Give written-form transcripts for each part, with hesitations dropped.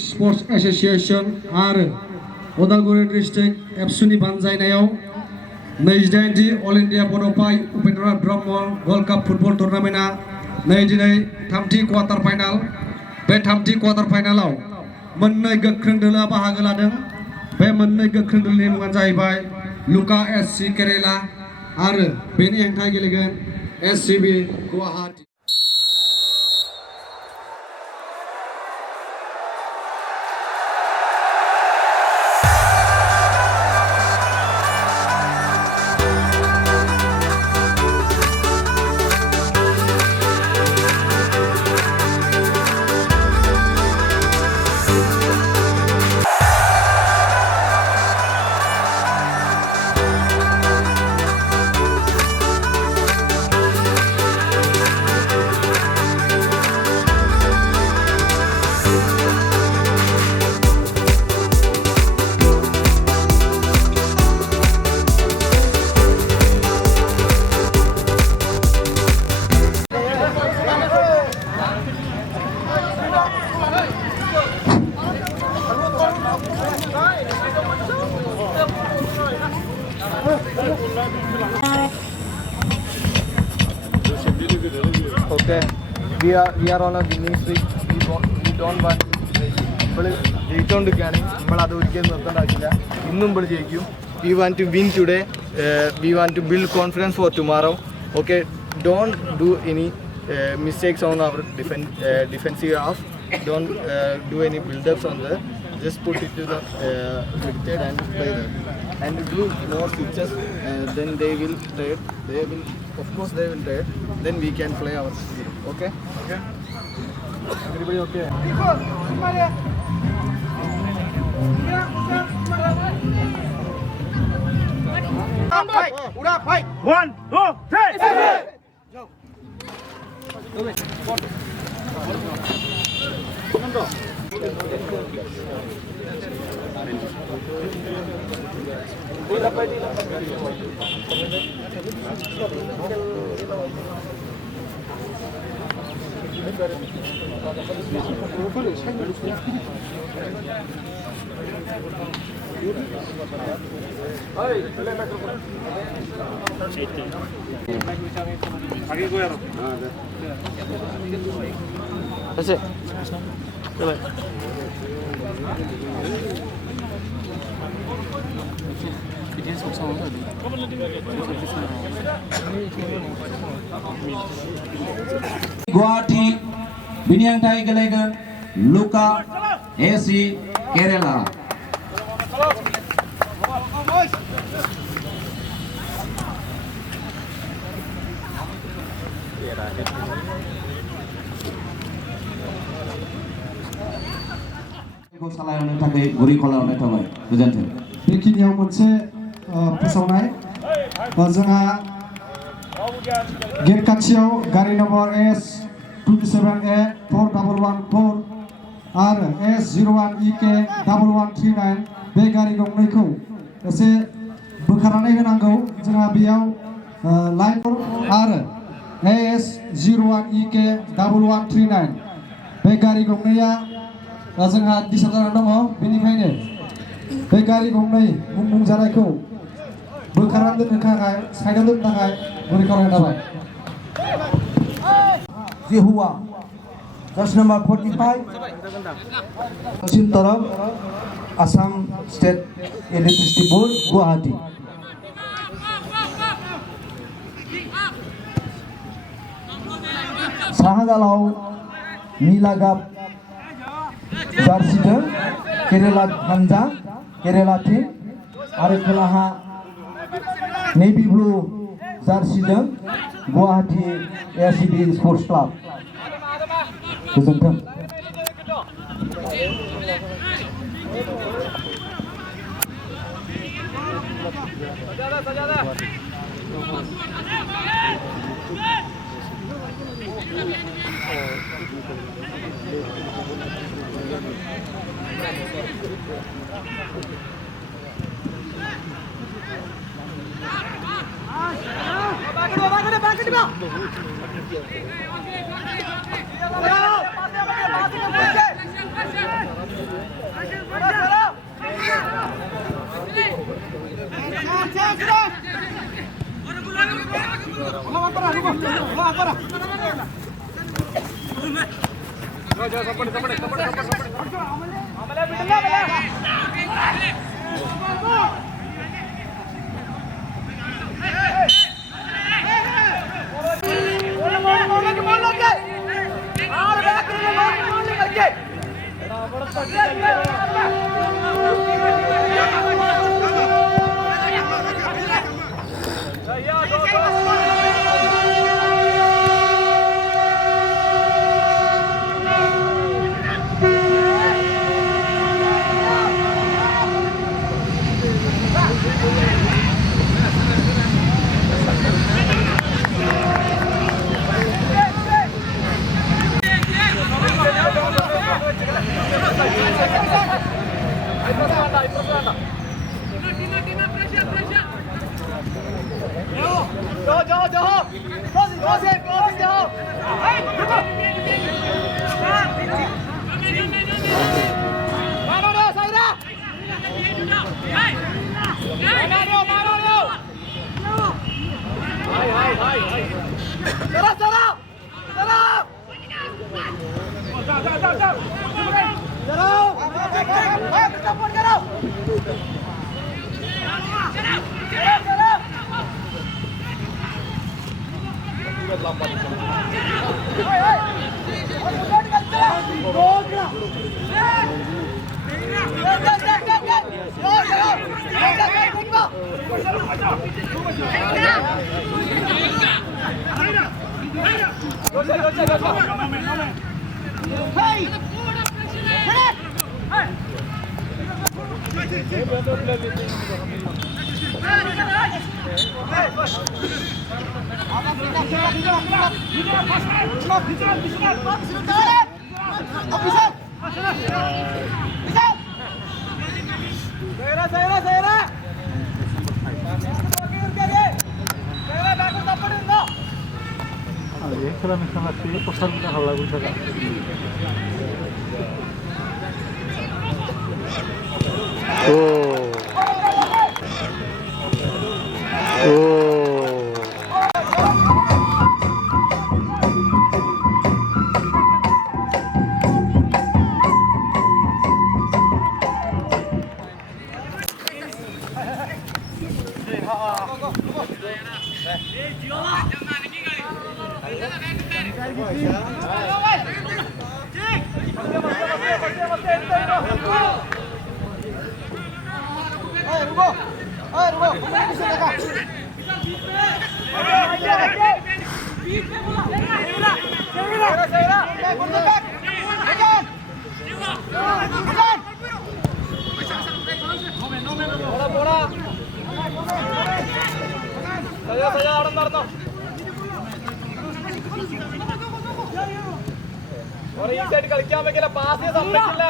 Sports Association आरो Udalguri district एबसुनि बानजायनायाव 28 all India बड'फाइ Upendranath Brahma world cup football टुर्नामेन्टआ दिनै थामथि क्वार्टार फाइनाल बे थामथि क्वार्टार फाइनालाव मोननै गोख्रों दोलोआ बाहागो लादों बे मोननै गोख्रों दोलोनि मुङानो जाहैबाय लुका एससी केरेला आरो बेनि हेंथायै गेलेगोन SCB Guwahati Okay, we are on a winning streak. We don't want ജയിച്ചുകൊണ്ടിരിക്കുകയാണ് നമ്മളത് ഒരിക്കലും നിർത്തേണ്ടതില്ല ഇന്നും നമ്മൾ ജയിക്കും. We want to win today. We want to build confidence for tomorrow. Okay, don't do any mistakes on our defensive half. Don't do any build-ups on the. Just put it to the mid and play there. And do more switches. Then they will trade. They will, of course, they will trade. Then we can play our game. Okay? Okay. Everybody okay? Fight! 1, 2, 3! Go! ऐसे चलो गुवाहाटी बिनि हेंथायै गेलेगोन लुका SC Kerala सालायनो थाखाय गुरै खालामनाय थाबाय गोजोन्थों बेखिनियाव मोनसे फोसावनाय जोंहा गेट खाथियाव गारि नम्बर S27A 4114 आरो S01EK 1139 बे गारि गंनैखौ एसे बोखारनानै होनांगौ जोंहा बेयाव लाइन आरो S01EK 1139 बे गारि गंनैया जोंहा डिस्टार्ब जानानै दङ बेनिखायनो बे गारि गंनै मुं जानायखौ बोखारनानै दोननो थाखाय साइडआव दोननो थाखाय गुरै खालामनाय जाबाय Jehua Jersey number 45 Paschim Taraf Assam State Electricity Board Guwahati Sahadalau Nilagap Jersey Kerala Hanja Kerala team आरो खोलाहा नेभि ब्लु जार्सिजों गुवाहाटी एससीबी स्पर्ट्स क्लाब गोजोन्थों Back it up. കളിക്കാൻ വെക്കില്ല പാസ് സമ്മതിക്കില്ല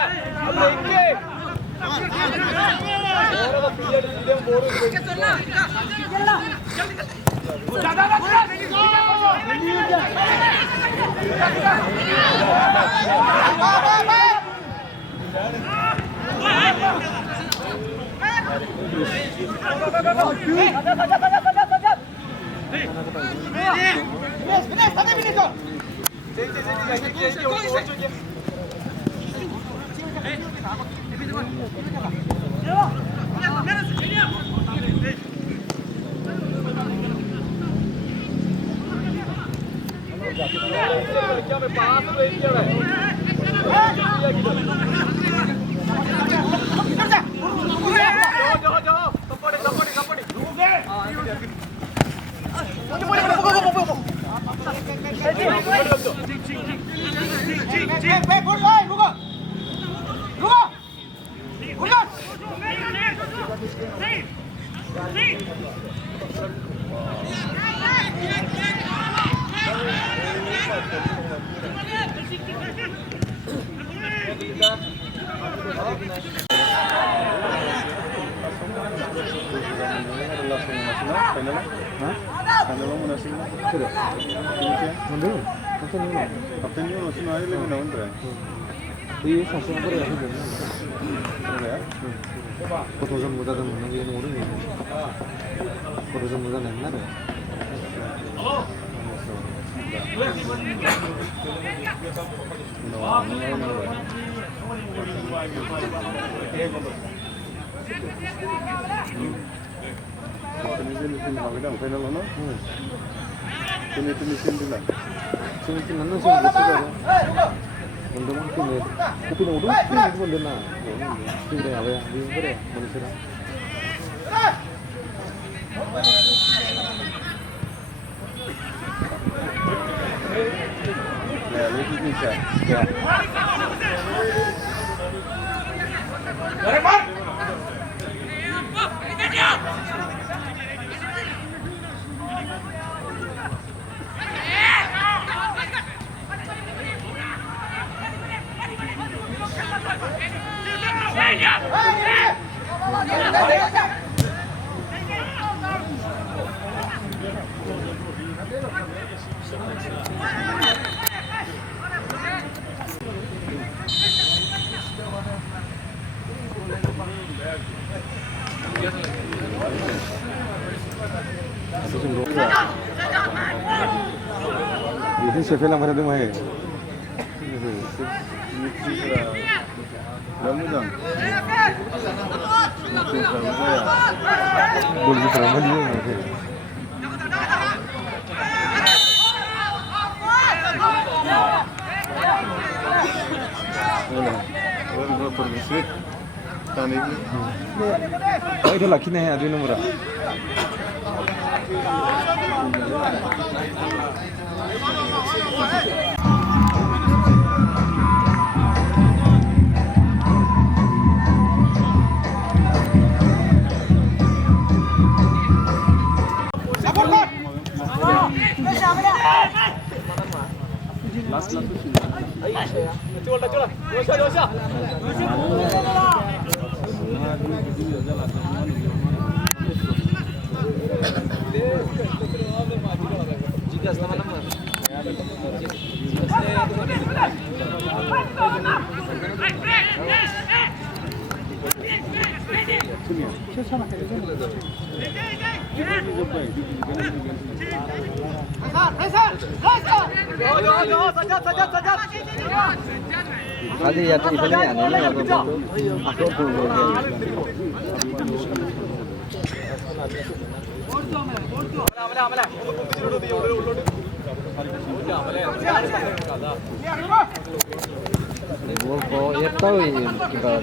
갑자기 무슨 아이들이 나온대. 이 사실 그래 그래? 고도전 무다든 먹는 게 모르네 고도전 무다 냈나래 ফাইনাল হলো তুমি দিলা 지금 만난 시간 몇 시간이야? 운동은 팀에 코피는 오른 팀에 이거 됐나? 그래 왜? 그래 뭔시라? 네, 레디 진짜. 이제 셰프랑 말하는 거 해. 너무장. 뭘지 그런 건 이해가 안 돼. 오늘 프로그레스. 다니. 이거 라키네 아주 너무라. 아직 약간 이번에 안 올라가고 앞으로 뭐 예따위 kita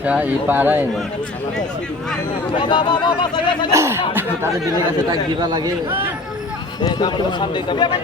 Siya iparay no. Tadi bini kasi tag diba lagi. Kamera sampai kamera.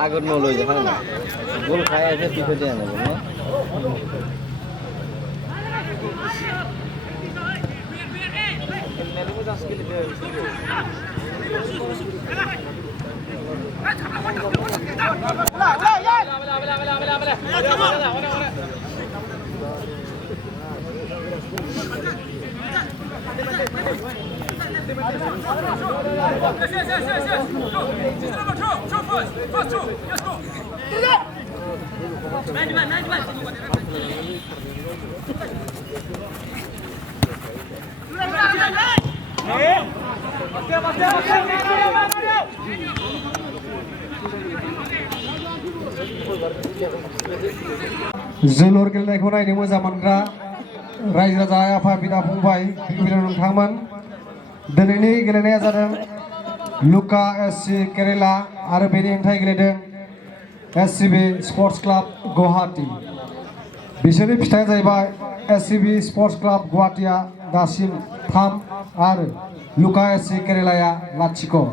Agar mau lo jangan lah. Gol kaya aja tipe dia nggak boleh. जोलुर गेलेनायखौ नायनो मोजां मोनग्रा रायजो राजा आफा बिदा फंबाय बिबिनाव नोंथांमोन दिनैनि गेलेनाया जादों लुका एससि केरेला आरो बेनि हेंथायै गेलेदों एससिबि स्पर्ट्स क्लाब गुवाहाटी बिसोरनि फिथाइया जाहैबाय एससिबि स्पर्ट्स क्लाब गुवाहाटीया दासिम 3 आरो लुका SC केरेलाया 0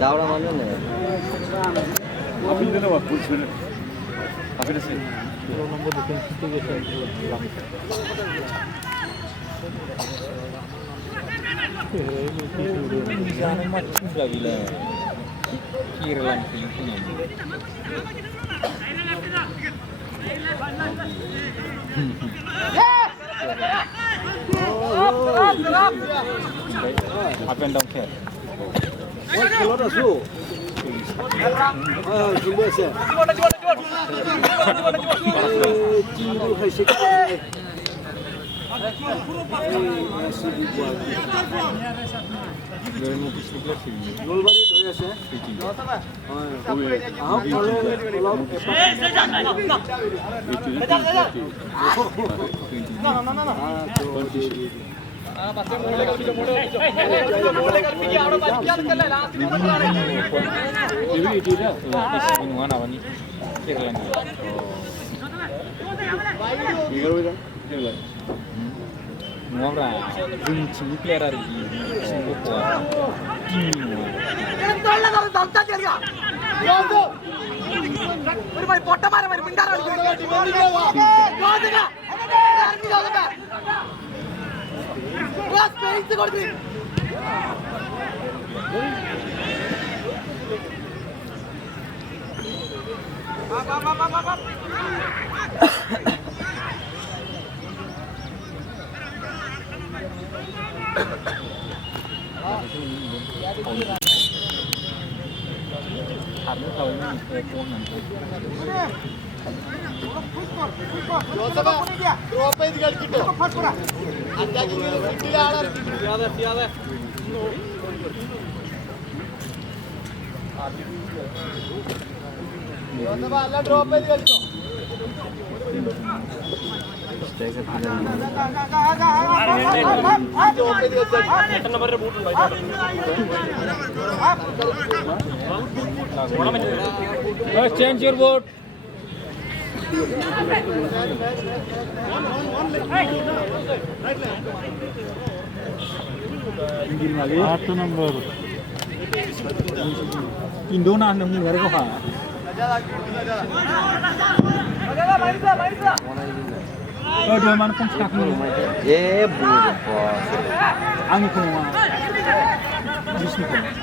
Daura mana ni? Apa ini nama pulsa? Apa ini sih? Nombor defense itu biasa. Jangan macam lagi lah. Kira lagi ni. Up and down care. Kalau dah su. Jumpa saya. Cium hai sikit. Gol balik tu ya saya. 이거 이제야. 이거 하나 아니. Kerala. 이거 보자. Kerala. 뭐라? 지금 플레이어라 이 친구가 팀이 Change your vote. आठ number इंडोना number घर को हाँ dua mana pun tak ni angin pun Disney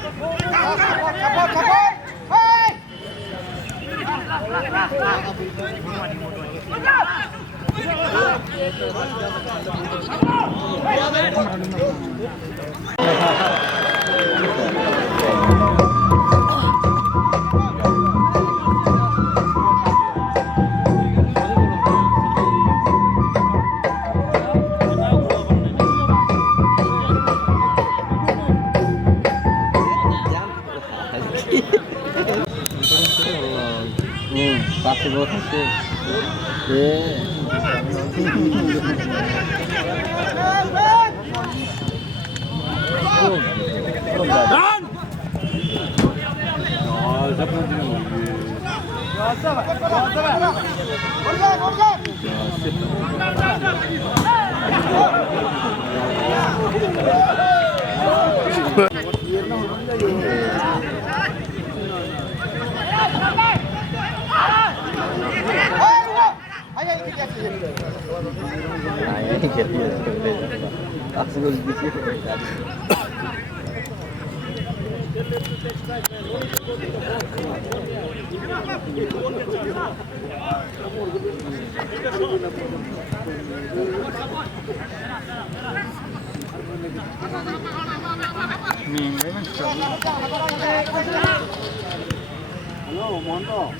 pasti bos sih. Dan. Oh, siapa Halo, Mondo.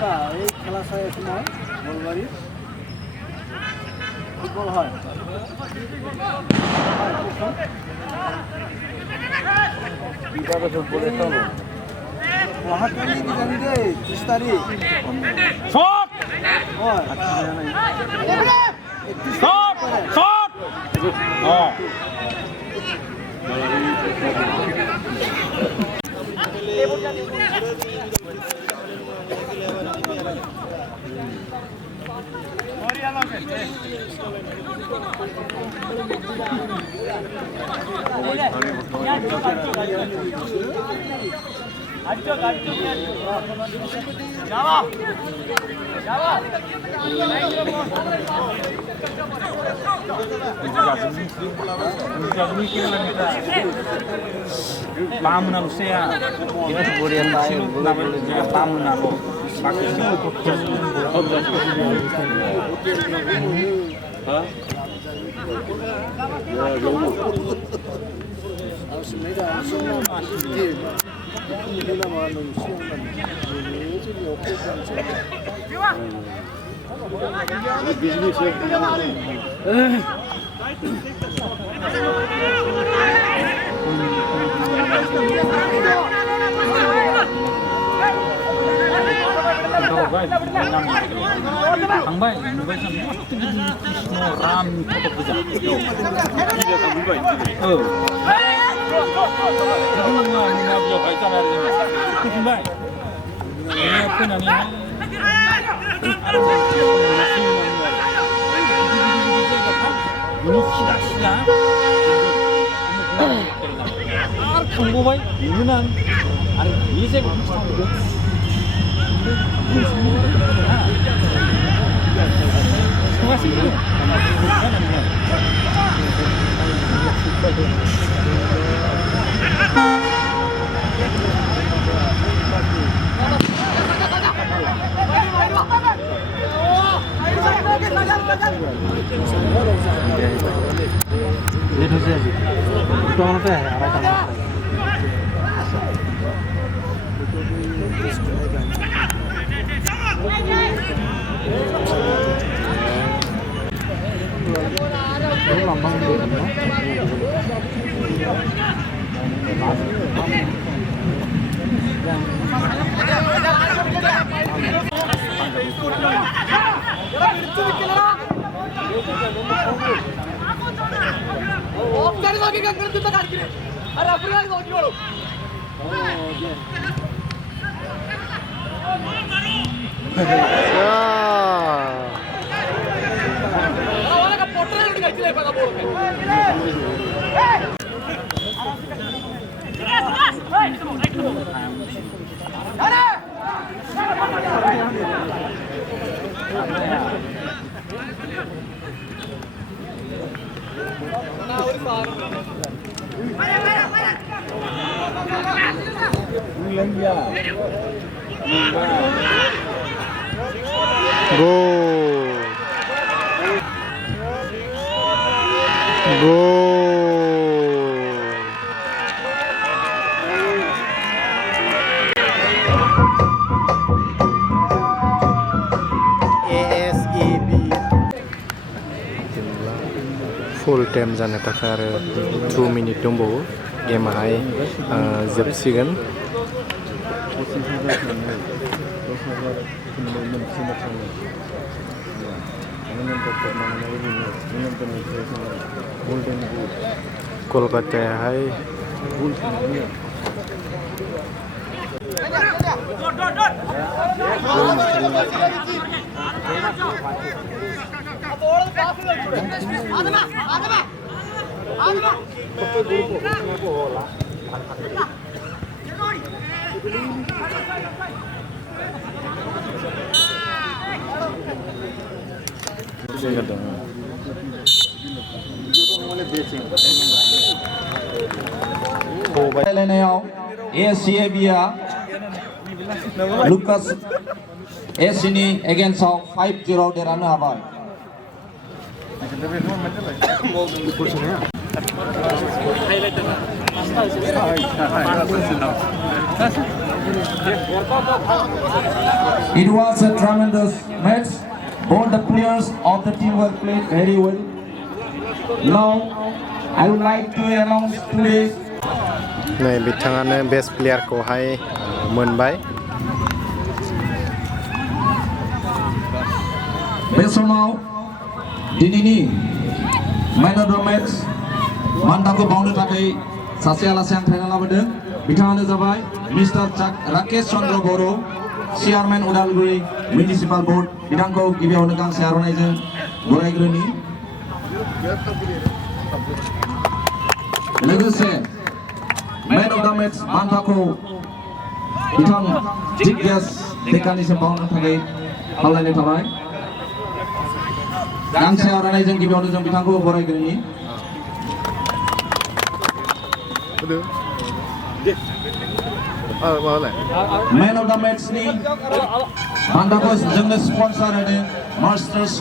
Nah, ini kelas saya semua, Bolvari. Football হয়। Kita besok boleh tahu. Wah, kali ini kan dia 30 tarik. Shot. Oh, Shot. Shot. Oh. Pamunan saya. Kita sebuah tayo. Namanya pamunan. थांबाय नुबाय जों मस्त गिदिर कृष्ण राम फट' गोजा औ बेखौनो बुङो आं बेयावहाय जाबाय आरो जोङो फैफिनबाय फैनानैहाय आरो थांबावबाय बेनो आं आरो बे जायगायाव थांदों फुल टाइम जानो थाखाय आरो 2 मिनिट दंबावो गेमाहाय जोबसिगोन कलकातायाहाय गेलेनायाव एसिएबिया लुकास एसिनि एगेन्स्टआव 5-0 देरहानो हाबाय It was a tremendous match. All the players of the team were played very well. Now, I would like to announce today. नै बिथाङानो बेस्ट प्लेयारखौहाय मोनबाय बे समाव दिनैनि मैन अफ द मैच मानथाखौ बावनो थाखाय सासे आलासि हांख्रायना लाबोदों बिथाङानो जाबाय मिस्टार राकेश चन्द्र बर' चेयारमेन उदालगुरि मिउनिसिपाल बोर्ड बिथांखौ गिबियावनो गांसे आर'नाइजों बरायग्रोनि लोगोसे मैन अफ द मैच बान्थाखौ बिथां जिज्ञास ढेकानिसिम बावनो थाखाय खावलायनाय थाबाय गांसे आर'नाइजों गिबियावनो जों बिथांखौ बरायग्रोनि मैन अफ द मैचनि बान्थाखौ जोंनो स्पन्सर होदों मास्टार्स